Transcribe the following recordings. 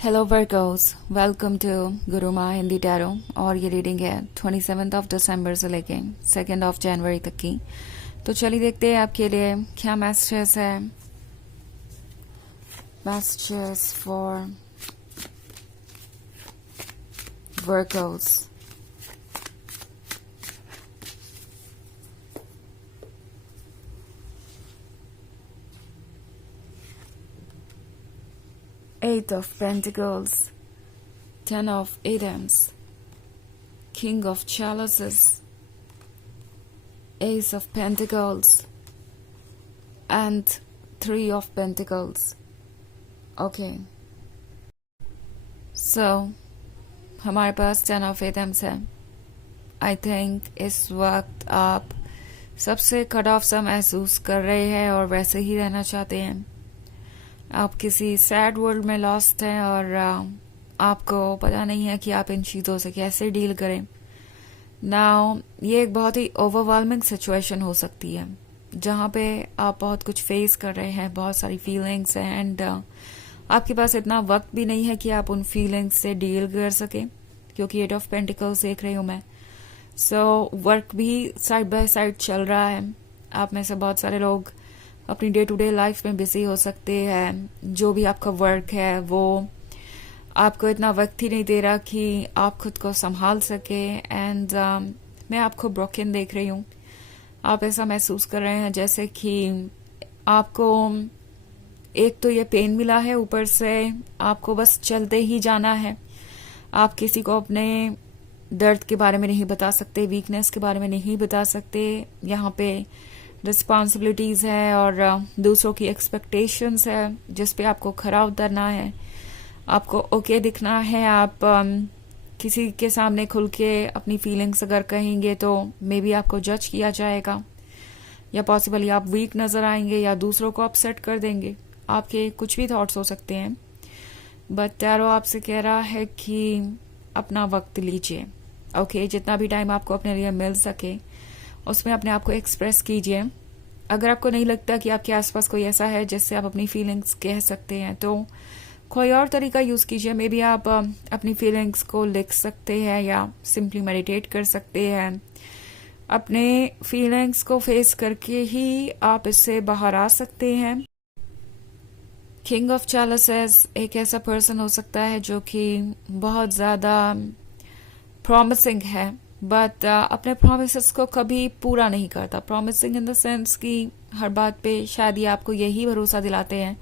Hello Virgos, welcome to Guruma Hindi tarot. और ये reading है 27 दिसंबर से लेके 2 जनवरी तक की। तो चलिए देखते हैं आपके लिए क्या मैसेजेस है। Messages for Virgo's. Eight of Pentacles, Ten of Items, King of Chalices, Ace of Pentacles, and Three of Pentacles. Okay. So, हमारे पास 10 of Items है। आई थिंक इस वक्त आप सबसे कट ऑफ सा महसूस कर रहे हैं और वैसे ही रहना चाहते हैं। आप किसी सैड वर्ल्ड में लॉस्ट हैं और आपको पता नहीं है कि आप इन चीज़ों से कैसे डील करें। नाउ ये एक बहुत ही ओवरवेलमिंग सिचुएशन हो सकती है जहाँ पे आप बहुत कुछ फेस कर रहे हैं, बहुत सारी फीलिंग्स हैं एंड आपके पास इतना वक्त भी नहीं है कि आप उन फीलिंग्स से डील कर सकें, क्योंकि 8 of Pentacles देख रही हूँ मैं। सो वर्क भी साइड बाय साइड चल रहा है। आप में से बहुत सारे लोग अपनी डे टू डे लाइफ में बिजी हो सकते हैं। जो भी आपका वर्क है वो आपको इतना वक्त ही नहीं दे रहा कि आप खुद को संभाल सके एंड मैं आपको ब्रोकन देख रही हूँ। आप ऐसा महसूस कर रहे हैं जैसे कि आपको एक तो ये पेन मिला है, ऊपर से आपको बस चलते ही जाना है। आप किसी को अपने दर्द के बारे में नहीं बता सकते, वीकनेस के बारे में नहीं बता सकते। यहाँ पे रिस्पॉन्सिबिलिटीज है और दूसरों की एक्सपेक्टेशंस है जिस पे आपको खरा उतरना है। आपको ओके दिखना है। आप किसी के सामने खुल के अपनी फीलिंग्स अगर कहेंगे तो मे बी आपको जज किया जाएगा, या पॉसिबली आप वीक नजर आएंगे या दूसरों को अपसेट कर देंगे। आपके कुछ भी थॉट्स हो सकते हैं, बट टैरो आपसे कह रहा है कि अपना वक्त लीजिए। ओके, जितना भी टाइम आपको अपने लिए मिल सके उसमें अपने आप को एक्सप्रेस कीजिए। अगर आपको नहीं लगता कि आपके आसपास कोई ऐसा है जिससे आप अपनी फीलिंग्स कह सकते हैं तो कोई और तरीका यूज कीजिए। मे बी आप अपनी फीलिंग्स को लिख सकते हैं या सिंपली मेडिटेट कर सकते हैं। अपने फीलिंग्स को फेस करके ही आप इससे बाहर आ सकते हैं। किंग ऑफ चैलिसेस एक ऐसा पर्सन हो सकता है जो कि बहुत ज्यादा प्रॉमिसिंग है, बट अपने प्रोमिस को कभी पूरा नहीं करता। प्रॉमिसिंग इन द सेंस कि हर बात पे शायद ये आपको यही भरोसा दिलाते हैं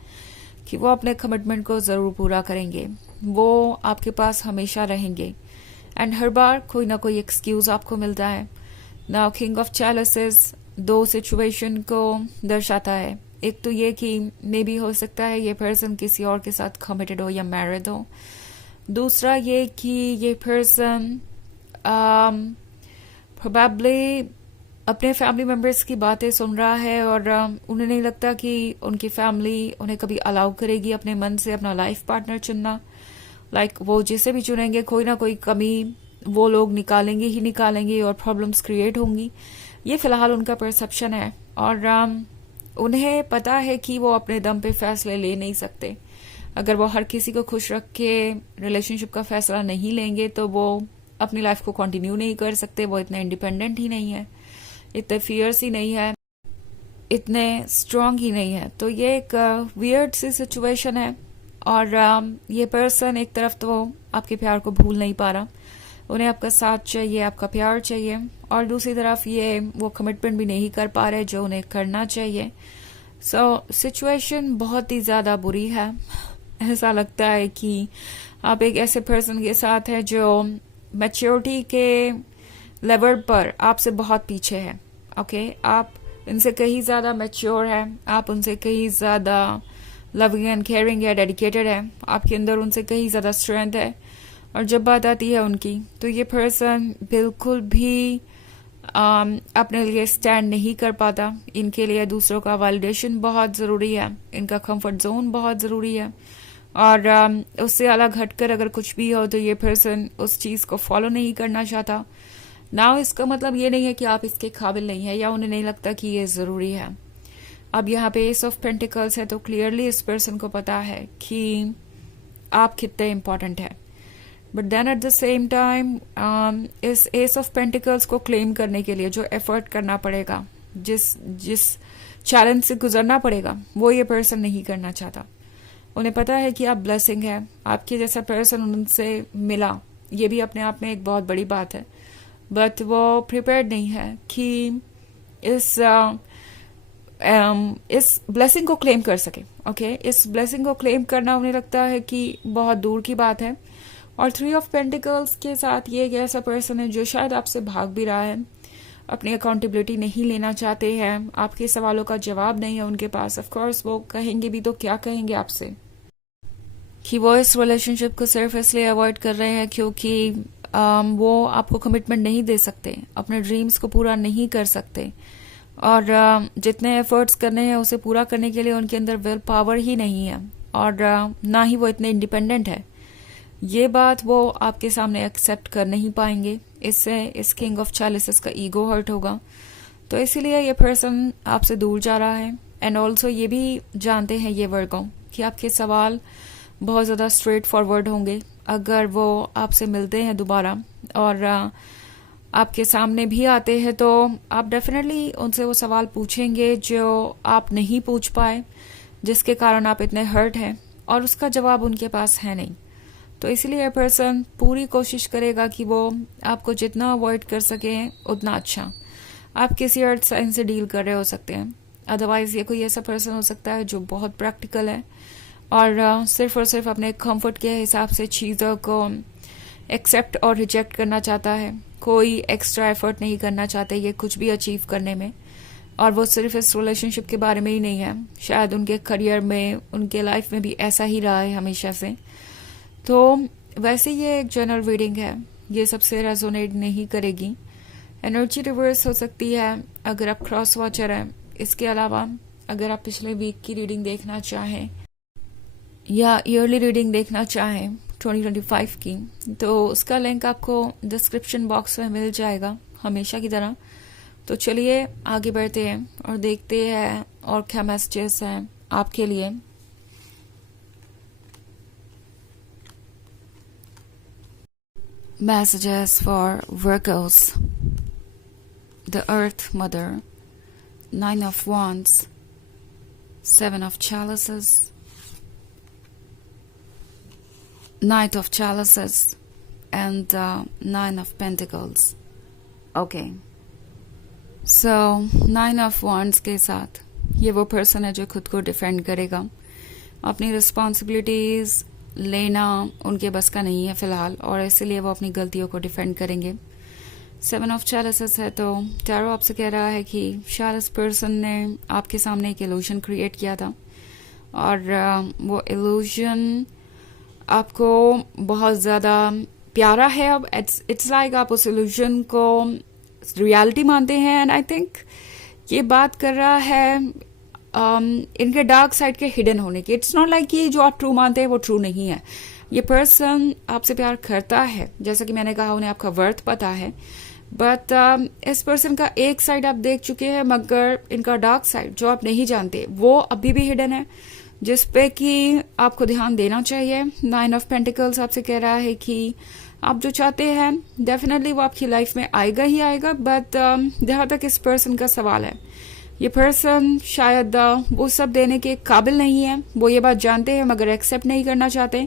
कि वो अपने कमिटमेंट को जरूर पूरा करेंगे, वो आपके पास हमेशा रहेंगे एंड हर बार कोई ना कोई एक्सक्यूज आपको मिलता है। नाउ किंग ऑफ चैलिसेस दो सिचुएशन को दर्शाता है। एक तो ये कि मे बी हो सकता है ये पर्सन किसी और के साथ कमिटेड हो या मैरिड हो। दूसरा ये कि ये पर्सन प्रोबेबली अपने फैमिली मेंबर्स की बातें सुन रहा है और उन्हें नहीं लगता कि उनकी फैमिली उन्हें कभी अलाउ करेगी अपने मन से अपना लाइफ पार्टनर चुनना। लाइक वो जिसे भी चुनेंगे कोई ना कोई कमी वो लोग निकालेंगे ही निकालेंगे और प्रॉब्लम्स क्रिएट होंगी। ये फिलहाल उनका परसेप्शन है और उन्हें पता है कि वो अपने दम पे फैसले ले नहीं सकते। अगर वो हर किसी को खुश रख के रिलेशनशिप का फैसला नहीं लेंगे तो वो अपनी लाइफ को कंटिन्यू नहीं कर सकते। वो इतने इंडिपेंडेंट ही नहीं है, इतने फियर्स ही नहीं है, इतने स्ट्रांग ही नहीं है। तो ये एक वियर्ड सी सिचुएशन है और ये पर्सन एक तरफ तो आपके प्यार को भूल नहीं पा रहा, उन्हें आपका साथ चाहिए, आपका प्यार चाहिए, और दूसरी तरफ ये वो कमिटमेंट भी नहीं कर पा रहे जो उन्हें करना चाहिए। सो सिचुएशन बहुत ही ज्यादा बुरी है। ऐसा लगता है कि आप एक ऐसे पर्सन के साथ है जो मैच्योरिटी के लेवल पर आपसे बहुत पीछे है। ओके, आप इनसे कहीं ज्यादा मैच्योर है, आप उनसे कहीं ज्यादा लविंग एंड केयरिंग है, डेडिकेटेड है, आपके अंदर उनसे कहीं ज्यादा स्ट्रेंथ है। और जब बात आती है उनकी तो ये पर्सन बिल्कुल भी अपने लिए स्टैंड नहीं कर पाता। इनके लिए दूसरों का वैलिडेशन बहुत जरूरी है, इनका कंफर्ट जोन बहुत जरूरी है और उससे अलग हटकर अगर कुछ भी हो तो ये पर्सन उस चीज को फॉलो नहीं करना चाहता। नाउ इसका मतलब ये नहीं है कि आप इसके काबिल नहीं है या उन्हें नहीं लगता कि ये जरूरी है। अब यहाँ पे एस ऑफ पेंटिकल्स है तो क्लियरली इस पर्सन को पता है कि आप कितने इम्पोर्टेंट है। But then at the same time इस एस ऑफ पेंटिकल्स को क्लेम करने के लिए जो एफर्ट करना पड़ेगा, जिस जिस चैलेंज से गुजरना पड़ेगा, वो ये पर्सन नहीं करना चाहता। उन्हें पता है कि आप ब्लेसिंग है, आपके जैसा पर्सन उनसे मिला, ये भी अपने आप में एक बहुत बड़ी बात है। बट वो प्रिपेयर्ड नहीं है कि इस ब्लेसिंग को क्लेम कर सके। ओके, इस ब्लेसिंग को क्लेम करना उन्हें लगता है कि बहुत दूर की बात है। और 3 ऑफ पेंटिकल्स के साथ ये एक ऐसा पर्सन है जो शायद आपसे भाग भी रहा है, अपनी अकाउंटेबिलिटी नहीं लेना चाहते हैं, आपके सवालों का जवाब नहीं है उनके पास। ऑफ कोर्स वो कहेंगे भी तो क्या कहेंगे आपसे, कि वो इस रिलेशनशिप को सिर्फ इसलिए अवॉइड कर रहे हैं क्योंकि वो आपको कमिटमेंट नहीं दे सकते, अपने ड्रीम्स को पूरा नहीं कर सकते, और जितने एफर्ट्स करने हैं उसे पूरा करने के लिए उनके अंदर विल पावर ही नहीं है, और ना ही वो इतने इंडिपेंडेंट है। ये बात वो आपके सामने एक्सेप्ट कर नहीं पाएंगे। इससे इस किंग ऑफ चैलिसेस का ईगो हर्ट होगा, तो इसीलिए ये पर्सन आपसे दूर जा रहा है। एंड ऑल्सो ये भी जानते हैं ये वर्गों कि आपके सवाल बहुत ज़्यादा स्ट्रेट फॉरवर्ड होंगे अगर वो आपसे मिलते हैं दोबारा, और आपके सामने भी आते हैं तो आप डेफिनेटली उनसे वो सवाल पूछेंगे जो आप नहीं पूछ पाए, जिसके कारण आप इतने हर्ट हैं, और उसका जवाब उनके पास है नहीं। तो इसलिए यह पर्सन पूरी कोशिश करेगा कि वो आपको जितना अवॉइड कर सके उतना अच्छा। आप किसी अर्थ साइन से डील कर रहे हो सकते हैं, अदरवाइज ये कोई ऐसा पर्सन हो सकता है जो बहुत प्रैक्टिकल है और सिर्फ और सिर्फ अपने कंफर्ट के हिसाब से चीज़ों को एक्सेप्ट और रिजेक्ट करना चाहता है, कोई एक्स्ट्रा एफर्ट नहीं करना चाहते ये कुछ भी अचीव करने में। और वो सिर्फ इस रिलेशनशिप के बारे में ही नहीं है, शायद उनके करियर में, उनके लाइफ में भी ऐसा ही रहा है हमेशा से। तो वैसे ये एक जनरल रीडिंग है, ये सबसे रेजोनेट नहीं करेगी। एनर्जी रिवर्स हो सकती है अगर आप क्रॉस वॉचर हैं। इसके अलावा अगर आप पिछले वीक की रीडिंग देखना चाहें या ईयरली रीडिंग देखना चाहें 2025 की, तो उसका लिंक आपको डिस्क्रिप्शन बॉक्स में मिल जाएगा हमेशा की तरह। तो चलिए आगे बढ़ते हैं और देखते हैं और क्या मैसेजेस हैं आपके लिए। Messages for Virgos. The Earth Mother, 9 of Wands, 7 of Chalices, Knight of Chalices, and 9 of Pentacles. Okay. So 9 of Wands के साथ ये वो पर्सन है जो खुद को डिफेंड करेगा। अपनी रिस्पॉन्सिबिलिटीज लेना उनके बस का नहीं है फिलहाल, और इसलिए वो अपनी गलतियों को डिफेंड करेंगे। 7 ऑफ चैलिसेस है तो टैरो आपसे कह रहा है कि शायद इस पर्सन ने आपके सामने एक इल्यूजन क्रिएट किया था, और वो इल्यूजन आपको बहुत ज़्यादा प्यारा है। अब इट्स लाइक आप उस इल्यूजन को रियलिटी मानते हैं, एंड आई थिंक ये बात कर रहा है इनके डार्क साइड के हिडन होने की। इट्स नॉट लाइक कि जो आप ट्रू मानते हैं वो ट्रू नहीं है। ये पर्सन आपसे प्यार करता है, जैसा कि मैंने कहा उन्हें आपका वर्थ पता है, बट इस पर्सन का एक साइड आप देख चुके हैं, मगर इनका डार्क साइड जो आप नहीं जानते वो अभी भी हिडन है, जिस पे कि आपको ध्यान देना चाहिए। 9 ऑफ पेंटिकल्स आपसे कह रहा है कि आप जो चाहते हैं डेफिनेटली वो आपकी लाइफ में आएगा ही आएगा, बट जहाँ तक इस पर्सन का सवाल है, ये पर्सन शायद वो सब देने के काबिल नहीं है। वो ये बात जानते हैं मगर एक्सेप्ट नहीं करना चाहते।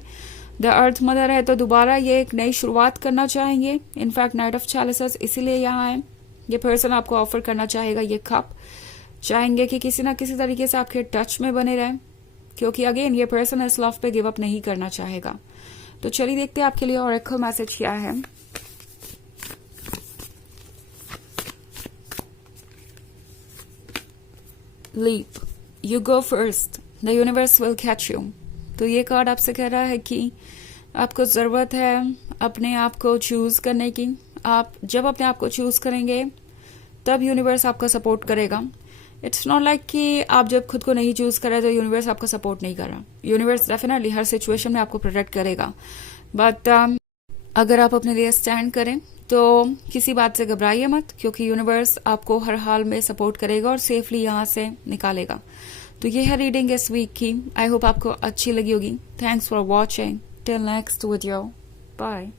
द अर्थ मदर है तो दोबारा ये एक नई शुरुआत करना चाहेंगे। इनफैक्ट नाइट ऑफ चैलिसेस इसीलिए यहाँ है। ये पर्सन आपको ऑफर करना चाहेगा ये कप, चाहेंगे कि किसी ना किसी तरीके से आपके टच में बने रहें, क्योंकि अगेन ये पर्सन इस लव पे गिव अप नहीं करना चाहेगा। तो चलिए देखते हैं आपके लिए ऑरेकल मैसेज क्या है। Leap, you go first, the universe will catch you. तो ये कार्ड आपसे कह रहा है कि आपको ज़रूरत है अपने आप को चूज करने की। आप जब अपने आप को चूज करेंगे तब यूनिवर्स आपका सपोर्ट करेगा। इट्स नॉट लाइक कि आप जब खुद को नहीं चूज कर रहे तो यूनिवर्स आपका सपोर्ट नहीं कर रहा। यूनिवर्स डेफिनेटली हर सिचुएशन में आपको प्रोटेक्ट करेगा, बट अगर आप अपने लिए स्टैंड करें तो किसी बात से घबराइए मत, क्योंकि यूनिवर्स आपको हर हाल में सपोर्ट करेगा और सेफली यहाँ से निकालेगा। तो ये है रीडिंग इस वीक की। आई होप आपको अच्छी लगी होगी। Thanks for watching. Till next video. Bye.